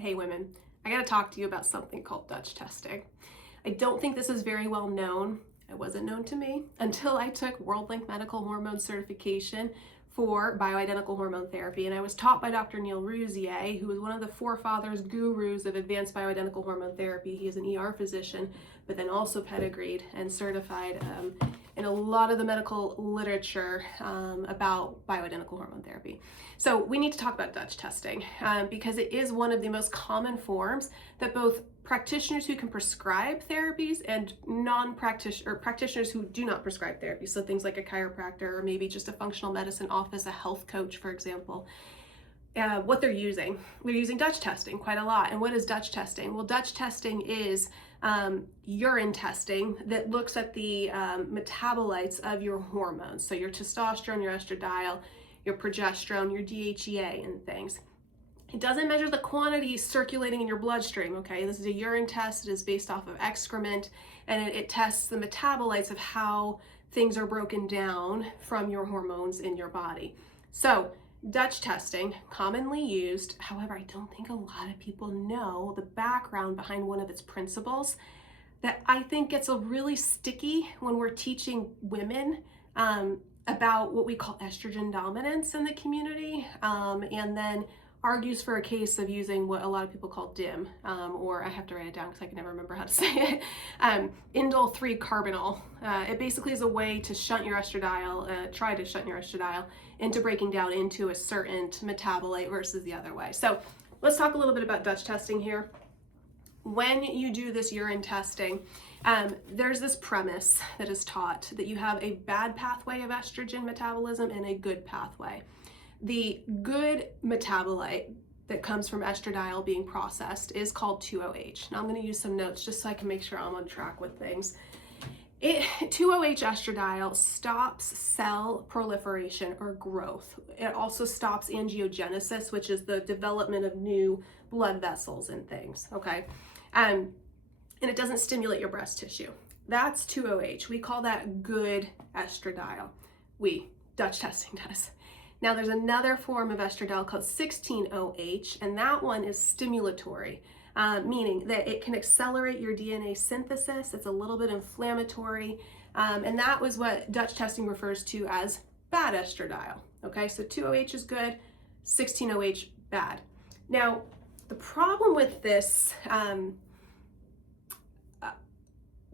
Hey women, I gotta talk to you about something called Dutch testing. I don't think this is very well known. It wasn't known to me until I took World-Link Medical Hormone certification for bioidentical hormone therapy. And I was taught by Dr. Neil Rouzier, who was one of the forefathers, gurus of advanced bioidentical hormone therapy. He is an ER physician, but then also pedigreed and certified in a lot of the medical literature about bioidentical hormone therapy. So we need to talk about Dutch testing because it is one of the most common forms that both practitioners who can prescribe therapies and practitioners who do not prescribe therapy, so things like a chiropractor or maybe just a functional medicine office, a health coach, for example, what they're using. They're using Dutch testing quite a lot. And what is Dutch testing? Well, Dutch testing is urine testing that looks at the metabolites of your hormones. So your testosterone, your estradiol, your progesterone, your DHEA and things. It doesn't measure the quantity circulating in your bloodstream, okay? This is a urine test. It is based off of excrement, and it tests the metabolites of how things are broken down from your hormones in your body. So Dutch testing, commonly used. However, I don't think a lot of people know the background behind one of its principles that I think gets a really sticky when we're teaching women about what we call estrogen dominance in the community, and then argues for a case of using what a lot of people call DIM, or I have to write it down because I can never remember how to say it, indole 3-carbinol. It basically is a way to shunt your estradiol, try to shunt your estradiol into breaking down into a certain metabolite versus the other way. So let's talk a little bit about Dutch testing here. When you do this urine testing, there's this premise that is taught that you have a bad pathway of estrogen metabolism and a good pathway. The good metabolite that comes from estradiol being processed is called 2-OH. Now I'm going to use some notes just so I can make sure I'm on track with things. 2-OH estradiol stops cell proliferation or growth. It also stops angiogenesis, which is the development of new blood vessels and things, okay? And it doesn't stimulate your breast tissue. That's 2-OH. We call that good estradiol. Dutch testing does. Now there's another form of estradiol called 16-OH, and that one is stimulatory, meaning that it can accelerate your DNA synthesis. It's a little bit inflammatory, and that was what Dutch testing refers to as bad estradiol. Okay, so 2-OH is good, 16-OH bad. Now, the problem with this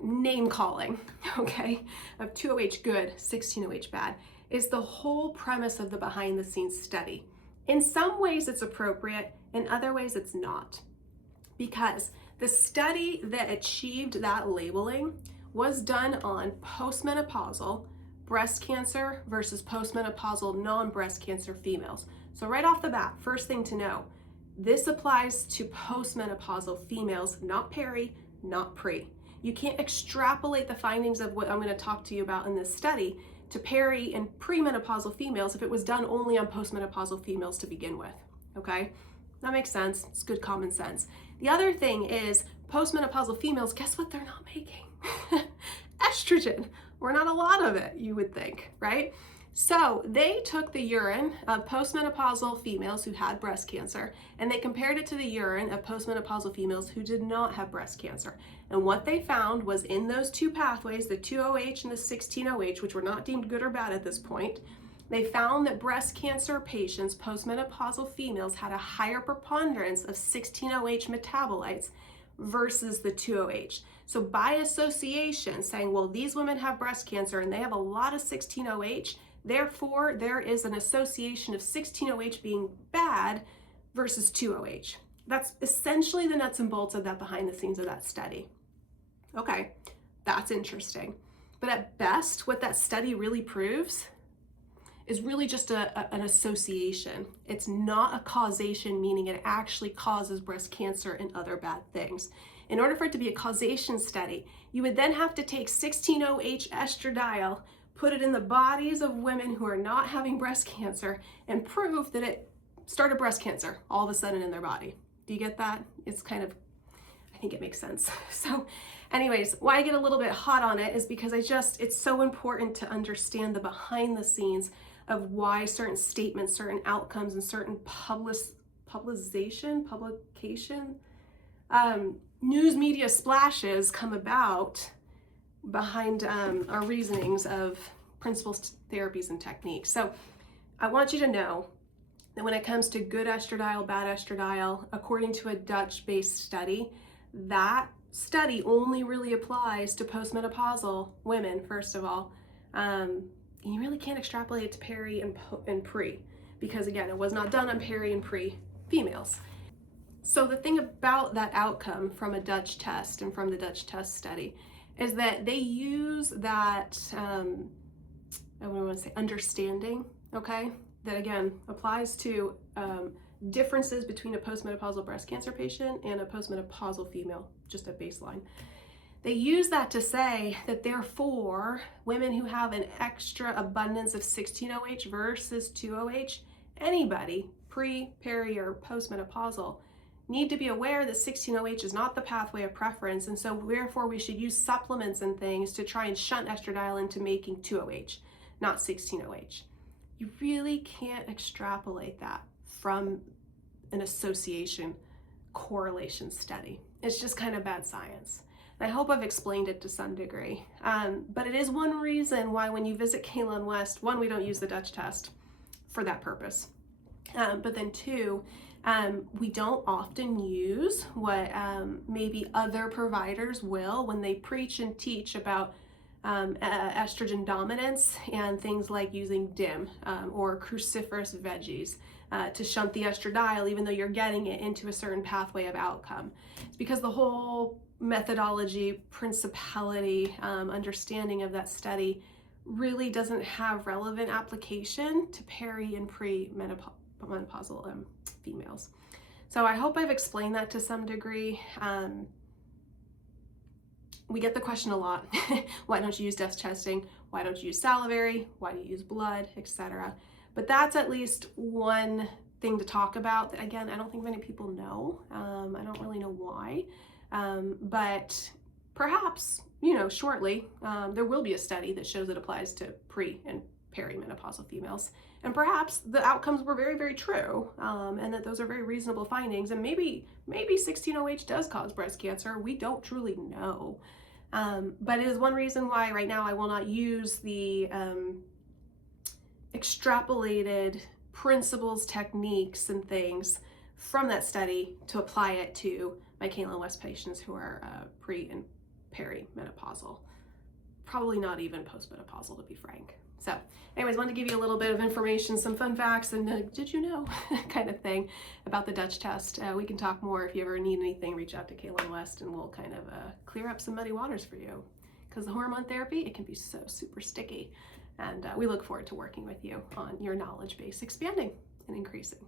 name calling, okay, of 2-OH good, 16-OH bad, is the whole premise of the behind the scenes study. In some ways it's appropriate, in other ways it's not. Because the study that achieved that labeling was done on postmenopausal breast cancer versus postmenopausal non-breast cancer females. So right off the bat, first thing to know, this applies to postmenopausal females, not peri, not pre. You can't extrapolate the findings of what I'm going to talk to you about in this study to peri and premenopausal females if it was done only on postmenopausal females to begin with, okay? That makes sense. It's good common sense. The other thing is postmenopausal females, guess what they're not making? Estrogen, or not a lot of it, you would think, right? So they took the urine of postmenopausal females who had breast cancer, and they compared it to the urine of postmenopausal females who did not have breast cancer. And what they found was in those two pathways, the 2-OH and the 16-OH, which were not deemed good or bad at this point, they found that breast cancer patients, postmenopausal females, had a higher preponderance of 16-OH metabolites versus the 2-OH. So by association, saying, well, these women have breast cancer and they have a lot of 16-OH, therefore, there is an association of 16-OH being bad versus 2-OH. That's essentially the nuts and bolts of that behind the scenes of that study. Okay, that's interesting. But at best, what that study really proves is really just an association. It's not a causation, meaning it actually causes breast cancer and other bad things. In order for it to be a causation study, you would then have to take 16-OH estradiol, put it in the bodies of women who are not having breast cancer, and prove that it started breast cancer all of a sudden in their body. Do you get that? It's kind of, I think it makes sense. So anyways, why I get a little bit hot on it is because it's so important to understand the behind the scenes of why certain statements, certain outcomes, and certain publication, news media splashes come about behind our reasonings of principles, therapies, and techniques. So I want you to know that when it comes to good estradiol, bad estradiol, according to a Dutch-based study, that study only really applies to postmenopausal women, first of all. You really can't extrapolate it to peri and pre, because again, it was not done on peri and pre females. So the thing about that outcome from a Dutch test and from the Dutch test study is that they use that, I want to say understanding, okay, that again applies to differences between a postmenopausal breast cancer patient and a postmenopausal female, just a baseline. They use that to say that therefore women who have an extra abundance of 16-OH versus 2-OH, anybody pre, peri, or postmenopausal need to be aware that 16-OH is not the pathway of preference, and so therefore we should use supplements and things to try and shunt estradiol into making 2-OH, not 16-OH. You really can't extrapolate that from an association correlation study. It's just kind of bad science. And I hope I've explained it to some degree. But it is one reason why when you visit Kaelin West, one, we don't use the Dutch test for that purpose. But then two, we don't often use what maybe other providers will when they preach and teach about estrogen dominance and things like using DIM or cruciferous veggies to shunt the estradiol, even though you're getting it into a certain pathway of outcome. It's because the whole methodology, principality, understanding of that study really doesn't have relevant application to peri and pre-menopausal females. So I hope I've explained that to some degree. We get the question a lot. Why don't you use Dutch testing? Why don't you use salivary? Why do you use blood, etc.? But that's at least one thing to talk about that, again, I don't think many people know. I don't really know why. But perhaps, shortly, there will be a study that shows it applies to pre and perimenopausal females. And perhaps the outcomes were very, very true, and that those are very reasonable findings. And maybe 16-OH does cause breast cancer. We don't truly know. But it is one reason why right now I will not use the extrapolated principles, techniques, and things from that study to apply it to my Kaelin West patients who are pre and perimenopausal. Probably not even postmenopausal, to be frank. So anyways, wanted to give you a little bit of information, some fun facts, and did you know kind of thing about the Dutch test. We can talk more. If you ever need anything, reach out to Kaelin West and we'll kind of clear up some muddy waters for you. Because the hormone therapy, it can be so super sticky. And we look forward to working with you on your knowledge base expanding and increasing.